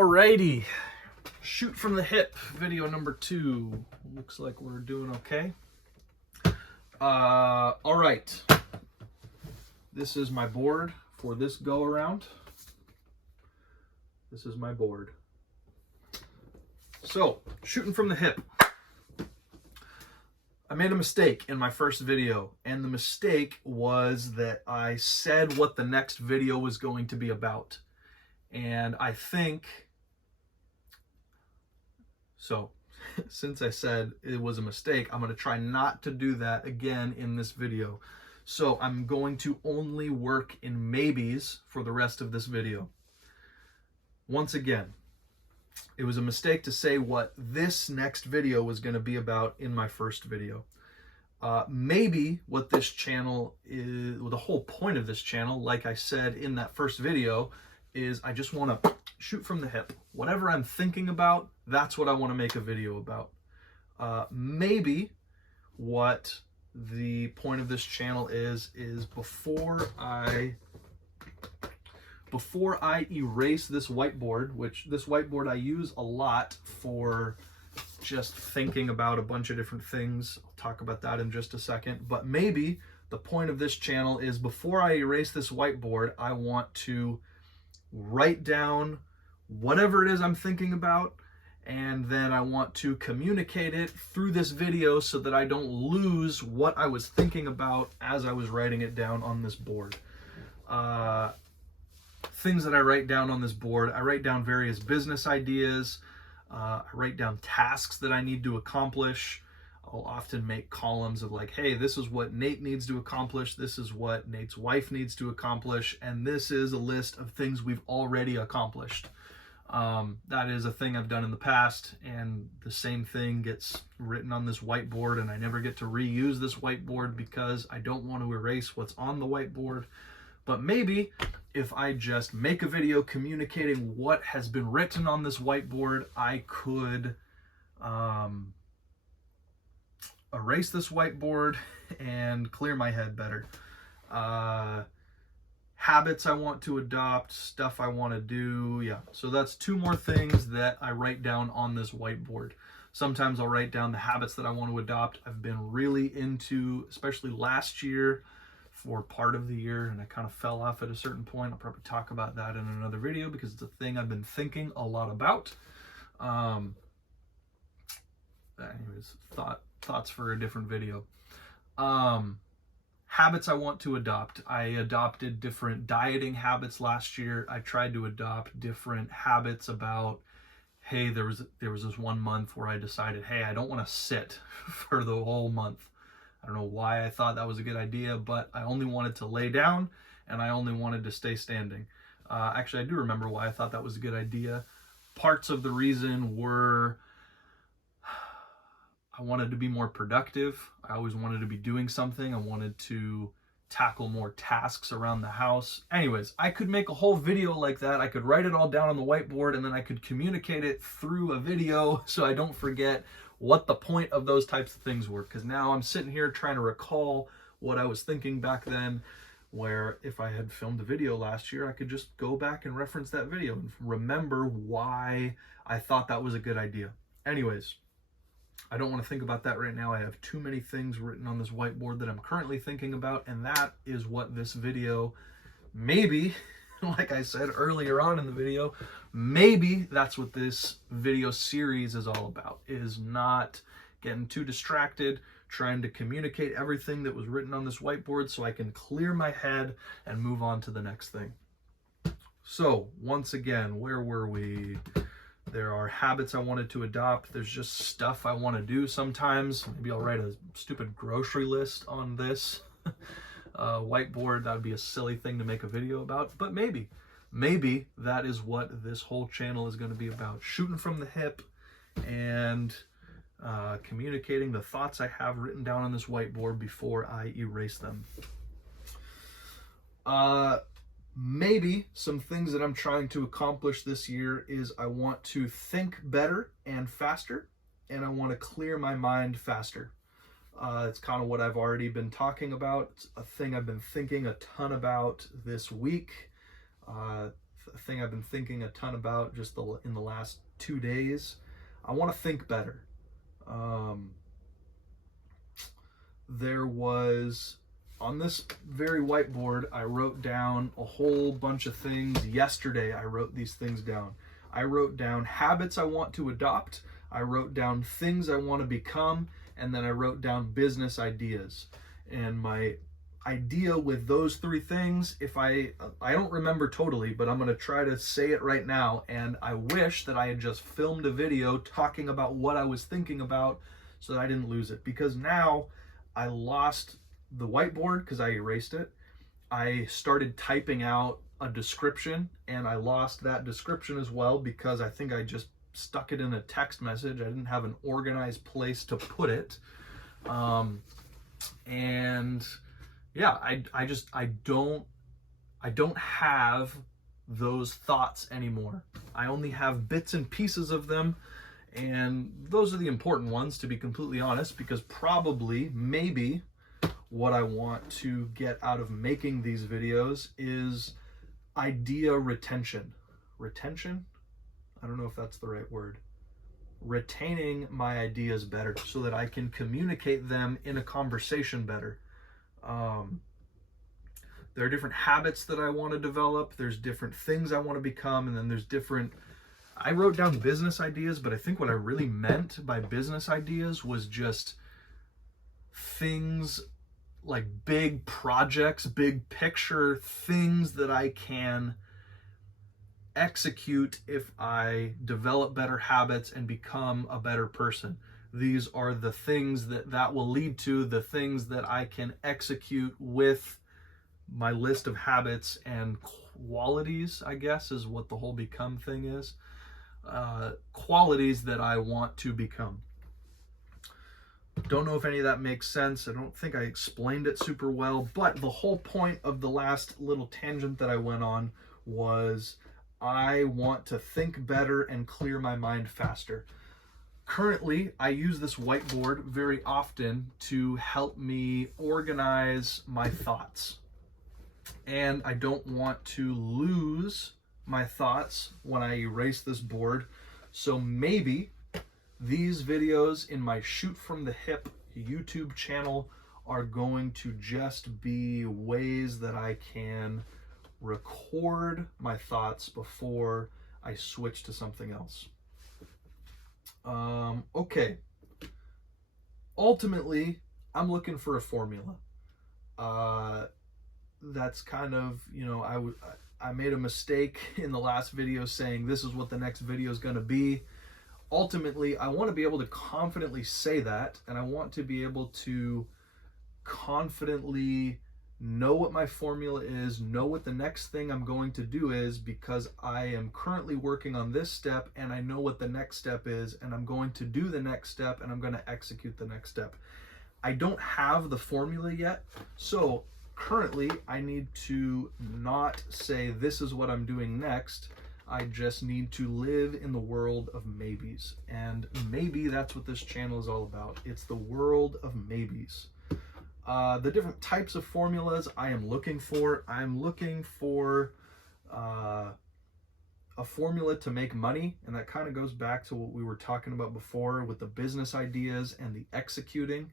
Alrighty, shoot from the hip, video number 2. Looks like we're doing okay. All right, this is my board for this go around. This is my board. So, shooting from the hip. I made a mistake in my first video, and the mistake was that I said what the next video was going to be about. And I think, so since I said it was a mistake, I'm going to try not to do that again in this video. So I'm going to only work in maybes for the rest of this video. Once again, it was a mistake to say what this next video was going to be about in my first video. Maybe what this channel is, well, the whole point of this channel, like I said in that first video, is I just want to shoot from the hip. Whatever I'm thinking about, that's what I want to make a video about. Maybe what the point of this channel is before I erase this whiteboard, which this whiteboard I use a lot for just thinking about a bunch of different things. I'll talk about that in just a second. But maybe the point of this channel is before I erase this whiteboard, I want to write down whatever it is I'm thinking about, and then I want to communicate it through this video so that I don't lose what I was thinking about as I was writing it down on this board. Things that I write down on this board, I write down various business ideas, I write down tasks that I need to accomplish. I'll often make columns of like, hey, this is what Nate needs to accomplish, this is what Nate's wife needs to accomplish, and this is a list of things we've already accomplished. That is a thing I've done in the past, and the same thing gets written on this whiteboard, and I never get to reuse this whiteboard because I don't want to erase what's on the whiteboard. But maybe if I just make a video communicating what has been written on this whiteboard, I could erase this whiteboard and clear my head better. Habits I want to adopt, stuff I want to do. Yeah, so that's 2 more things that I write down on this whiteboard. Sometimes I'll write down the habits that I want to adopt. I've been really into, especially last year for part of the year, and I kind of fell off at a certain point. I'll probably talk about that in another video because it's a thing I've been thinking a lot about. Anyways, thoughts for a different video. Habits I want to adopt. I adopted different dieting habits last year. I tried to adopt different habits about, hey, there was this one month where I decided, hey, I don't want to sit for the whole month. I don't know why I thought that was a good idea, but I only wanted to lay down and I only wanted to stay standing. Actually, I do remember why I thought that was a good idea. Parts of the reason were I wanted to be more productive. I always wanted to be doing something. I wanted to tackle more tasks around the house. Anyways, I could make a whole video like that. I could write it all down on the whiteboard and then I could communicate it through a video so I don't forget what the point of those types of things were. Because now I'm sitting here trying to recall what I was thinking back then, where if I had filmed a video last year, I could just go back and reference that video and remember why I thought that was a good idea. Anyways, I don't want to think about that right now. I have too many things written on this whiteboard that I'm currently thinking about, and that is what this video, maybe, like I said earlier on in the video, maybe that's what this video series is all about, is not getting too distracted, trying to communicate everything that was written on this whiteboard so I can clear my head and move on to the next thing. So, once again, where were we? There are habits I wanted to adopt. There's just stuff I want to do sometimes. Maybe I'll write a stupid grocery list on this whiteboard. That would be a silly thing to make a video about, but maybe that is what this whole channel is going to be about. Shooting from the hip and communicating the thoughts I have written down on this whiteboard before I erase them. Maybe some things that I'm trying to accomplish this year is I want to think better and faster, and I want to clear my mind faster. It's kind of what I've already been talking about. It's a thing I've been thinking a ton about this week. a thing I've been thinking a ton about just in the last 2 days. I want to think better. There was, on this very whiteboard, I wrote down a whole bunch of things. Yesterday, I wrote these things down. I wrote down habits I want to adopt. I wrote down things I want to become. And then I wrote down business ideas. And my idea with those 3 things, if I don't remember totally, but I'm going to try to say it right now. And I wish that I had just filmed a video talking about what I was thinking about so that I didn't lose it. Because now I lost the whiteboard because I erased it. I started typing out a description and I lost that description as well because I think I just stuck it in a text message. I didn't have an organized place to put it. And yeah, I don't have those thoughts anymore. I only have bits and pieces of them, and those are the important ones, to be completely honest, because probably, maybe, what I want to get out of making these videos is idea retention. Retention? I don't know if that's the right word. Retaining my ideas better so that I can communicate them in a conversation better. There are different habits that I want to develop. There's different things I want to become. And then there's different, I wrote down business ideas, but I think what I really meant by business ideas was just things like big projects, big picture things that I can execute if I develop better habits and become a better person. These are the things that will lead to the things that I can execute with my list of habits and qualities, I guess, is what the whole become thing is. Qualities that I want to become. Don't know if any of that makes sense. I don't think I explained it super well, but the whole point of the last little tangent that I went on was I want to think better and clear my mind faster. Currently, I use this whiteboard very often to help me organize my thoughts. And I don't want to lose my thoughts when I erase this board. So maybe these videos in my Shoot from the Hip YouTube channel are going to just be ways that I can record my thoughts before I switch to something else. Okay. Ultimately, I'm looking for a formula. That's kind of, I made a mistake in the last video saying this is what the next video is going to be. Ultimately, I want to be able to confidently say that, and I want to be able to confidently know what my formula is, know what the next thing I'm going to do is, because I am currently working on this step and I know what the next step is, and I'm going to do the next step and I'm going to execute the next step. I don't have the formula yet, so currently I need to not say this is what I'm doing next. I just need to live in the world of maybes. And maybe that's what this channel is all about. It's the world of maybes. The different types of formulas I am looking for. I'm looking for a formula to make money. And that kind of goes back to what we were talking about before with the business ideas and the executing.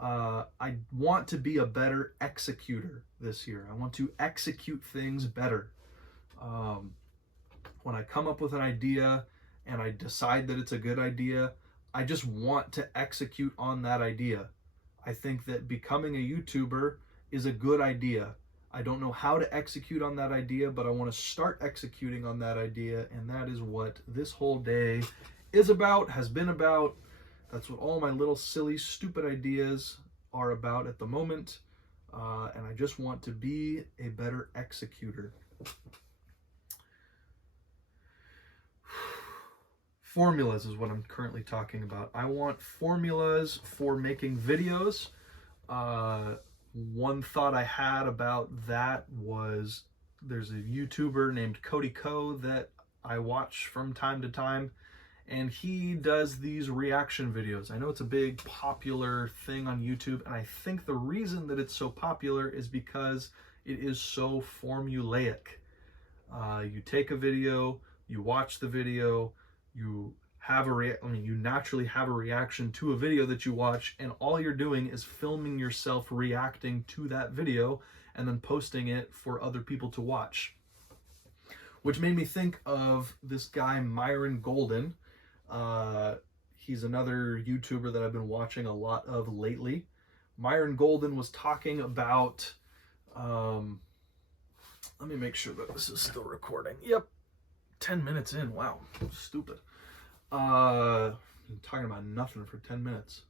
I want to be a better executor this year. I want to execute things better. When I come up with an idea and I decide that it's a good idea, I just want to execute on that idea. I think that becoming a YouTuber is a good idea. I don't know how to execute on that idea, but I want to start executing on that idea, and that is what this whole day is about, has been about. That's what all my little silly, stupid ideas are about at the moment, and I just want to be a better executor. Formulas is what I'm currently talking about. I want formulas for making videos. One thought I had about that was there's a YouTuber named Cody Ko that I watch from time to time, and he does these reaction videos. I know it's a big popular thing on YouTube, and I think the reason that it's so popular is because it is so formulaic. You take a video, you watch the video, you have you naturally have a reaction to a video that you watch, and all you're doing is filming yourself reacting to that video and then posting it for other people to watch. Which made me think of this guy, Myron Golden. He's another YouTuber that I've been watching a lot of lately. Myron Golden was talking about, let me make sure that this is still recording. Yep, 10 minutes in, wow, stupid. I'm talking about nothing for 10 minutes,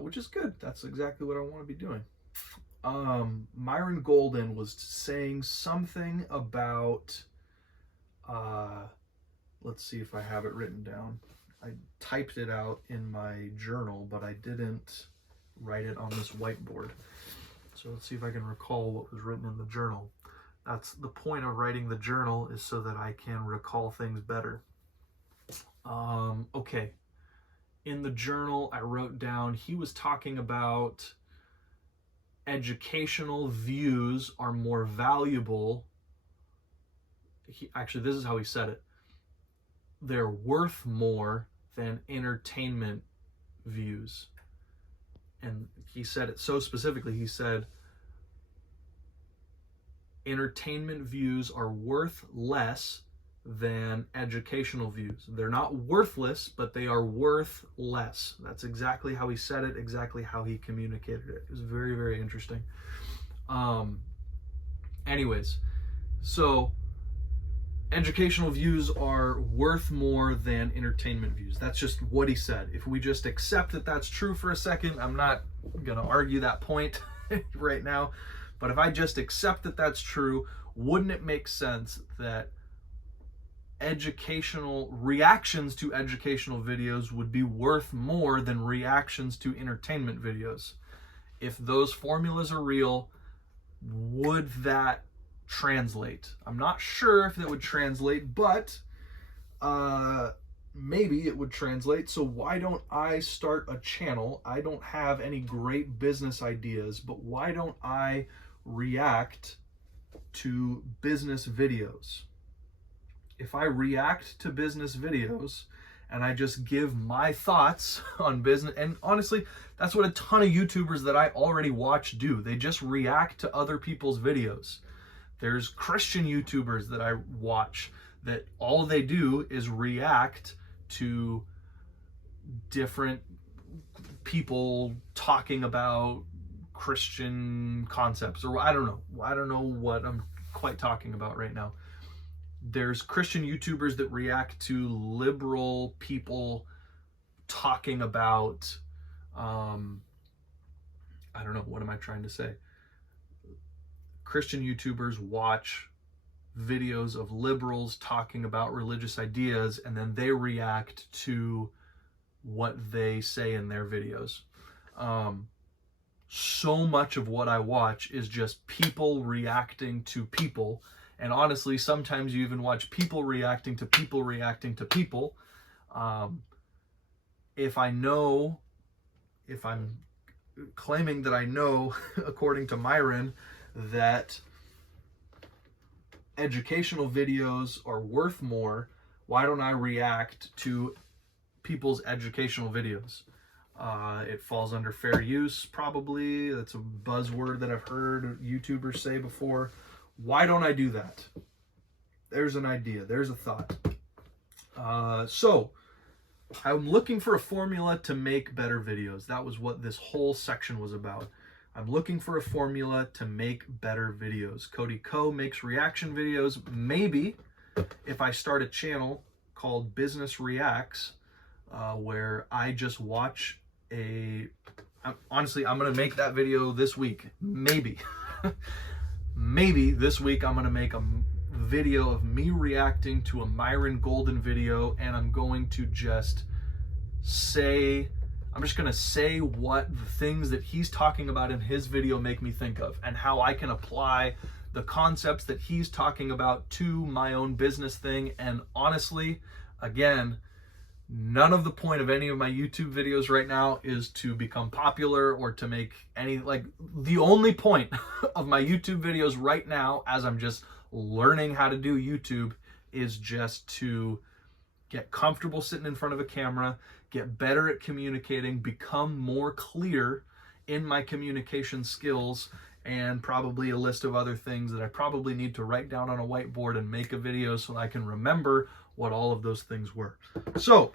which is good. That's exactly what I want to be doing. Myron Golden was saying something about, let's see if I have it written down. I typed it out in my journal, but I didn't write it on this whiteboard. So let's see if I can recall what was written in the journal. That's the point of writing the journal, is so that I can recall things better. Okay. In the journal, I wrote down, he was talking about educational views are more valuable. Actually, this is how he said it. They're worth more than entertainment views. And he said it so specifically. He said, entertainment views are worth less than educational views. They're not worthless, but they are worth less. That's exactly how he said it, exactly how he communicated it. It was very, very interesting. Anyways, so educational views are worth more than entertainment views. That's just what he said. If we just accept that that's true for a second, I'm not going to argue that point right now, but if I just accept that that's true, wouldn't it make sense that educational reactions to educational videos would be worth more than reactions to entertainment videos? If those formulas are real, would that translate? I'm not sure if that would translate, but maybe it would translate. So why don't I start a channel? I don't have any great business ideas, but why don't I react to business videos? If I react to business videos and I just give my thoughts on business, and honestly, that's what a ton of YouTubers that I already watch do. They just react to other people's videos. There's Christian YouTubers that I watch that all they do is react to different people talking about Christian concepts, or I don't know what I'm quite talking about right now. There's Christian YouTubers that react to liberal people talking about, I don't know, what am I trying to say? Christian YouTubers watch videos of liberals talking about religious ideas, and then they react to what they say in their videos. So much of what I watch is just people reacting to people. And honestly, sometimes you even watch people reacting to people reacting to people. If I'm claiming that I know, according to Myron, that educational videos are worth more, why don't I react to people's educational videos? It falls under fair use, probably. That's a buzzword that I've heard YouTubers say before. Why don't I do that? There's an idea. There's a thought. So I'm looking for a formula to make better videos. That was what this whole section was about. I'm looking for a formula to make better videos. Cody Ko makes reaction videos. Maybe if I start a channel called Business Reacts, where I just watch honestly, I'm going to make that video this week. Maybe. Maybe this week I'm going to make a video of me reacting to a Myron Golden video, and I'm going to just say, I'm just going to say what the things that he's talking about in his video make me think of, and how I can apply the concepts that he's talking about to my own business thing. And honestly, again, none of the point of any of my YouTube videos right now is to become popular or to make any, the only point of my YouTube videos right now, as I'm just learning how to do YouTube is just to get comfortable sitting in front of a camera, get better at communicating, become more clear in my communication skills, and probably a list of other things that I probably need to write down on a whiteboard and make a video so I can remember what all of those things were. So,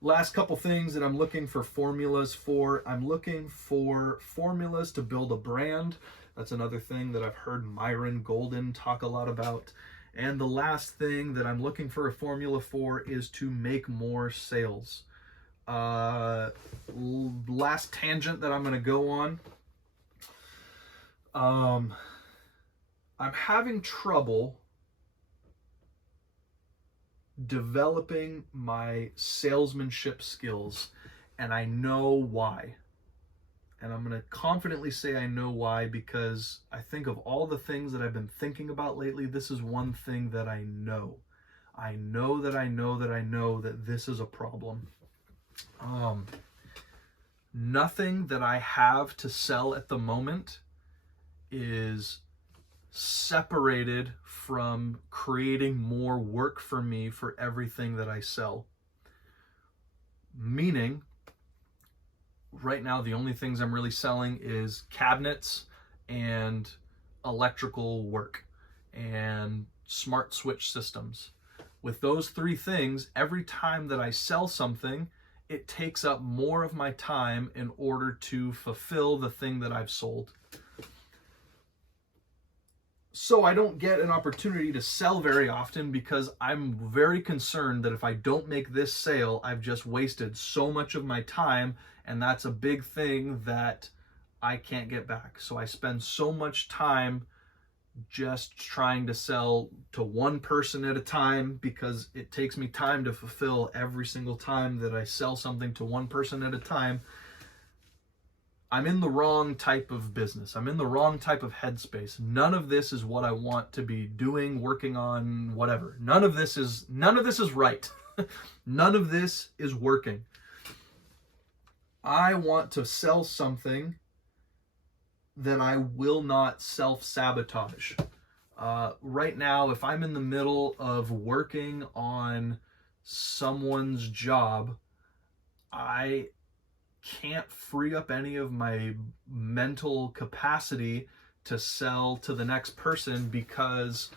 last couple things that I'm looking for formulas for. I'm looking for formulas to build a brand. That's another thing that I've heard Myron Golden talk a lot about. And the last thing that I'm looking for a formula for is to make more sales. Last tangent that I'm going to go on. I'm having trouble developing my salesmanship skills, and I know why. And I'm going to confidently say I know why, because I think of all the things that I've been thinking about lately, this is one thing that I know. I know that this is a problem. Nothing that I have to sell at the moment is separated from creating more work for me for everything that I sell. Meaning, right now the only things I'm really selling is cabinets and electrical work and smart switch systems. With those three things, every time that I sell something, it takes up more of my time in order to fulfill the thing that I've sold. So I don't get an opportunity to sell very often because I'm very concerned that if I don't make this sale, I've just wasted so much of my time, and that's a big thing that I can't get back. So I spend so much time just trying to sell to one person at a time because it takes me time to fulfill every single time that I sell something to one person at a time. I'm in the wrong type of business. I'm in the wrong type of headspace. None of this is what I want to be doing, working on, whatever. None of this is right. None of this is working. I want to sell something that I will not self-sabotage. Right now, if I'm in the middle of working on someone's job, I can't free up any of my mental capacity to sell to the next person because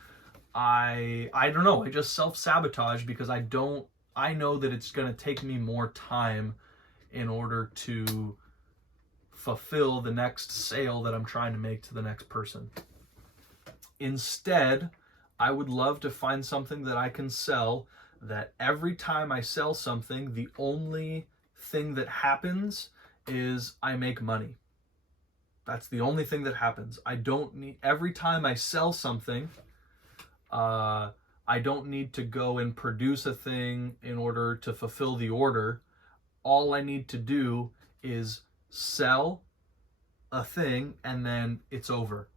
I don't know, I just self-sabotage because I know that it's going to take me more time in order to fulfill the next sale that I'm trying to make to the next person. Instead, I would love to find something that I can sell that every time I sell something, the only thing that happens is I make money. That's the only thing that happens. I don't need, every time I sell something, I don't need to go and produce a thing in order to fulfill the order. All I need to do is sell a thing and then it's over.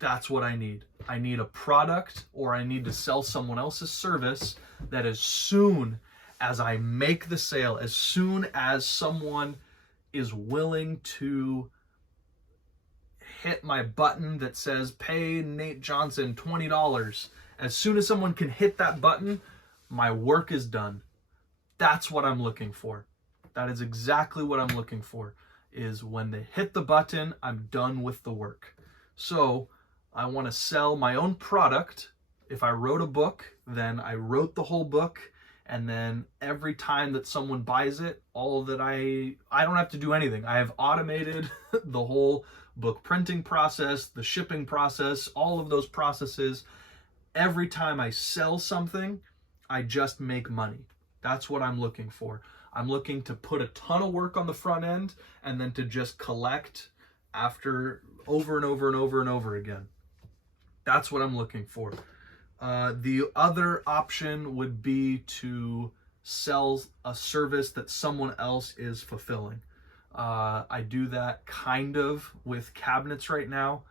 That's what I need. I need a product, or I need to sell someone else's service that as soon as I make the sale, as soon as someone is willing to hit my button that says pay Nate Johnson $20, as soon as someone can hit that button, my work is done. That's what I'm looking for. That is exactly what I'm looking for, is when they hit the button, I'm done with the work. So I want to sell my own product. If I wrote a book, then I wrote the whole book. And then every time that someone buys it, all that I don't have to do anything. I have automated the whole book printing process, the shipping process, all of those processes. Every time I sell something, I just make money. That's what I'm looking for. I'm looking to put a ton of work on the front end and then to just collect after over and over and over and over again. That's what I'm looking for. The other option would be to sell a service that someone else is fulfilling. I do that kind of with cabinets right now.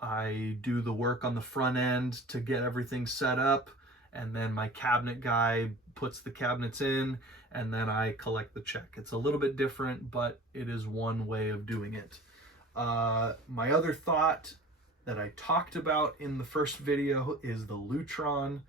I do the work on the front end to get everything set up, and then my cabinet guy puts the cabinets in, and then I collect the check. It's a little bit different, but it is one way of doing it. My other thought that I talked about in the first video is the Lutron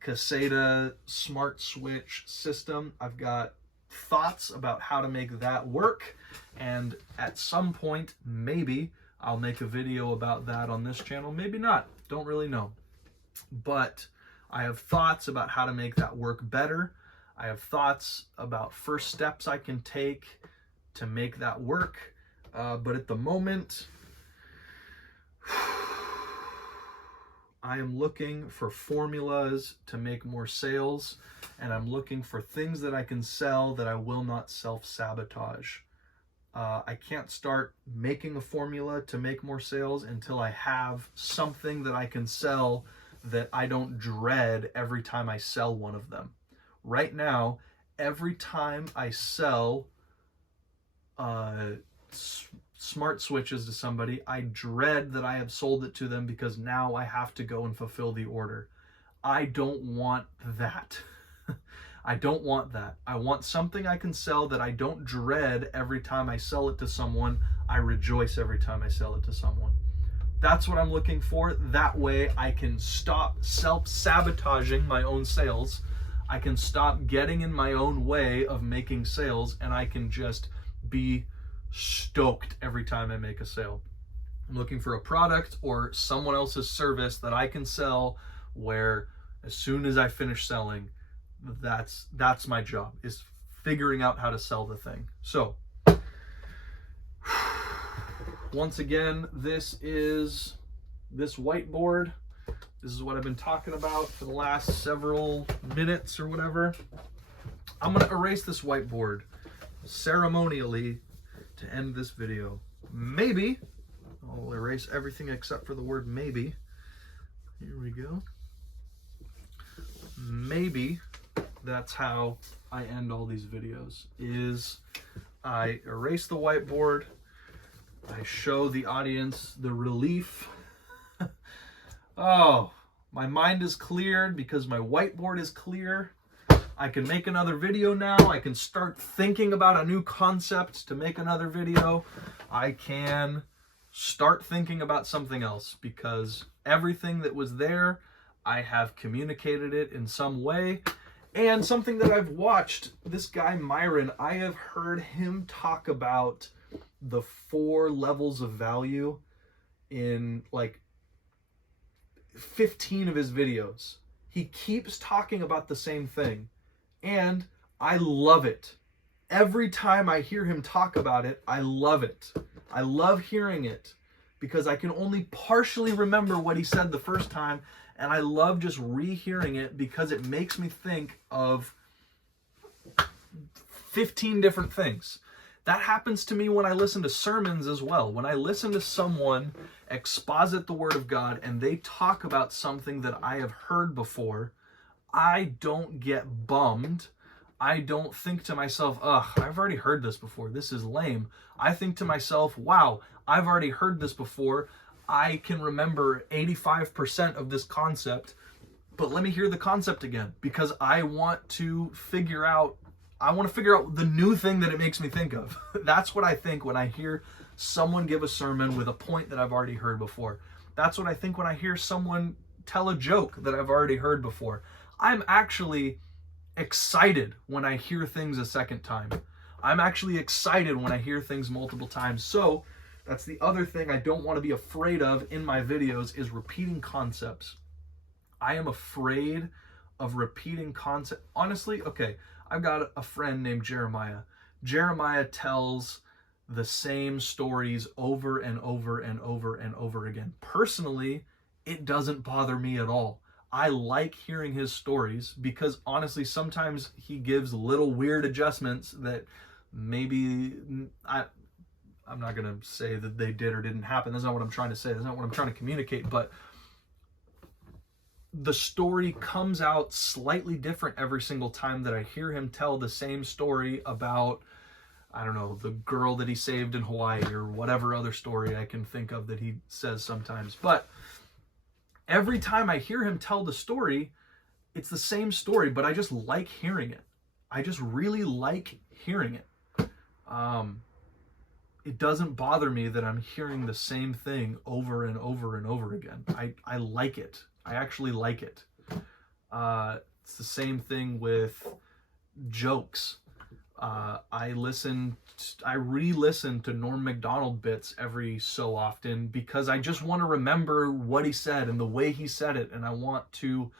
Caseta smart switch system. I've got thoughts about how to make that work, and at some point maybe I'll make a video about that on this channel, maybe not, don't really know. But I have thoughts about how to make that work better. I have thoughts about first steps I can take to make that work, but at the moment I am looking for formulas to make more sales, and I'm looking for things that I can sell that I will not self-sabotage. I can't start making a formula to make more sales until I have something that I can sell that I don't dread every time I sell one of them. Right now, every time I sell smart switches to somebody, I dread that I have sold it to them because now I have to go and fulfill the order. I don't want that. I don't want that. I want something I can sell that I don't dread every time I sell it to someone. I rejoice every time I sell it to someone. That's what I'm looking for. That way I can stop self-sabotaging my own sales. I can stop getting in my own way of making sales, and I can just be stoked every time I make a sale. I'm looking for a product or someone else's service that I can sell where as soon as I finish selling, that's my job, is figuring out how to sell the thing. So once again, this is this whiteboard. This is what I've been talking about for the last several minutes or whatever. I'm going to erase this whiteboard ceremonially to end this video. Maybe I'll erase everything except for the word maybe. Here we go. Maybe that's how I end all these videos, is I erase the whiteboard, I show the audience the relief. Oh, my mind is cleared because my whiteboard is clear. I can make another video now. I can start thinking about a new concept to make another video. I can start thinking about something else because everything that was there, I have communicated it in some way. And something that I've watched, this guy Myron, I have heard him talk about the 4 levels of value in like 15 of his videos. He keeps talking about the same thing, and I love it. Every time I hear him talk about it, I love it. I love hearing it because I can only partially remember what he said the first time, and I love just rehearing it because it makes me think of 15 different things. That happens to me when I listen to sermons as well. When I listen to someone exposit the Word of God and they talk about something that I have heard before, I don't get bummed. I don't think to myself, ugh, I've already heard this before. This is lame. I think to myself, wow, I've already heard this before. I can remember 85% of this concept, but let me hear the concept again because I want to figure out the new thing that it makes me think of. That's what I think when I hear someone give a sermon with a point that I've already heard before. That's what I think when I hear someone tell a joke that I've already heard before. I'm actually excited when I hear things a second time. I'm actually excited when I hear things multiple times. So that's the other thing I don't want to be afraid of in my videos, is repeating concepts. I am afraid of repeating concepts. Honestly, okay, I've got a friend named Jeremiah. Jeremiah tells the same stories over and over and over and over again. Personally, it doesn't bother me at all. I like hearing his stories because honestly, sometimes he gives little weird adjustments that maybe I'm not going to say that they did or didn't happen. That's not what I'm trying to say. That's not what I'm trying to communicate. But the story comes out slightly different every single time that I hear him tell the same story about, I don't know, the girl that he saved in Hawaii or whatever other story I can think of that he says sometimes. But every time I hear him tell the story, it's the same story, but I just like hearing it. I just really like hearing it. it doesn't bother me that I'm hearing the same thing over and over and over again. I like it. I actually like it. It's the same thing with jokes. I re-listen to Norm Macdonald bits every so often because I just want to remember what he said and the way he said it, and I want to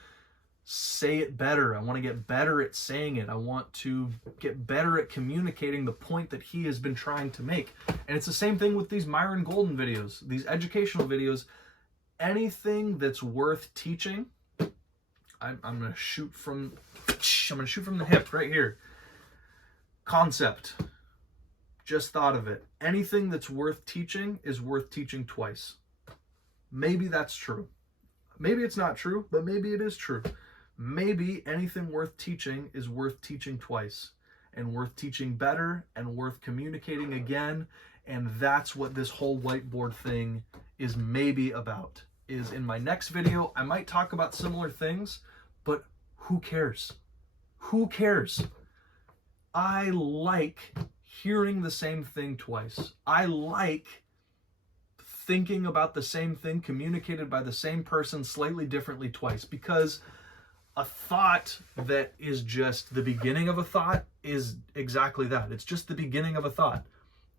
say it better. I want to get better at saying it. I want to get better at communicating the point that he has been trying to make. And it's the same thing with these Myron Golden videos, these educational videos. Anything that's worth teaching, I'm gonna shoot from the hip right here. Concept. Just thought of it. Anything that's worth teaching is worth teaching twice. Maybe that's true. Maybe it's not true, but maybe it is true. Maybe anything worth teaching is worth teaching twice, and worth teaching better, and worth communicating again. And that's what this whole whiteboard thing is maybe about. Is in my next video, I might talk about similar things, but who cares? Who cares? I like hearing the same thing twice. I like thinking about the same thing communicated by the same person slightly differently twice, because a thought that is just the beginning of a thought is exactly that. It's just the beginning of a thought.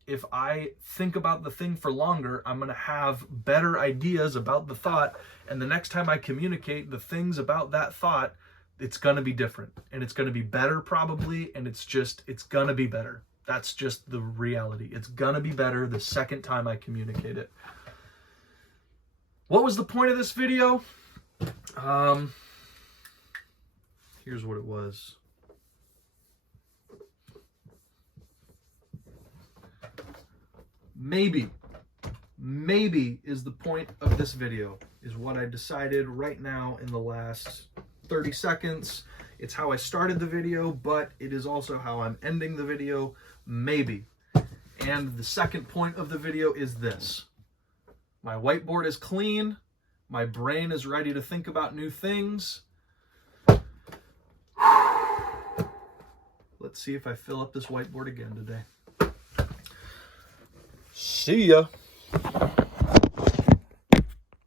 If I think about the thing for longer, I'm going to have better ideas about the thought, and the next time I communicate the things about that thought, it's going to be different, and it's going to be better probably, and it's going to be better. That's just the reality. It's going to be better the second time I communicate it. What was the point of this video? Here's what it was. Maybe is the point of this video, is what I decided right now in the last 30 seconds. It's how I started the video, but it is also how I'm ending the video. Maybe. And the second point of the video is this. My whiteboard is clean. My brain is ready to think about new things. Let's see if I fill up this whiteboard again today. See ya.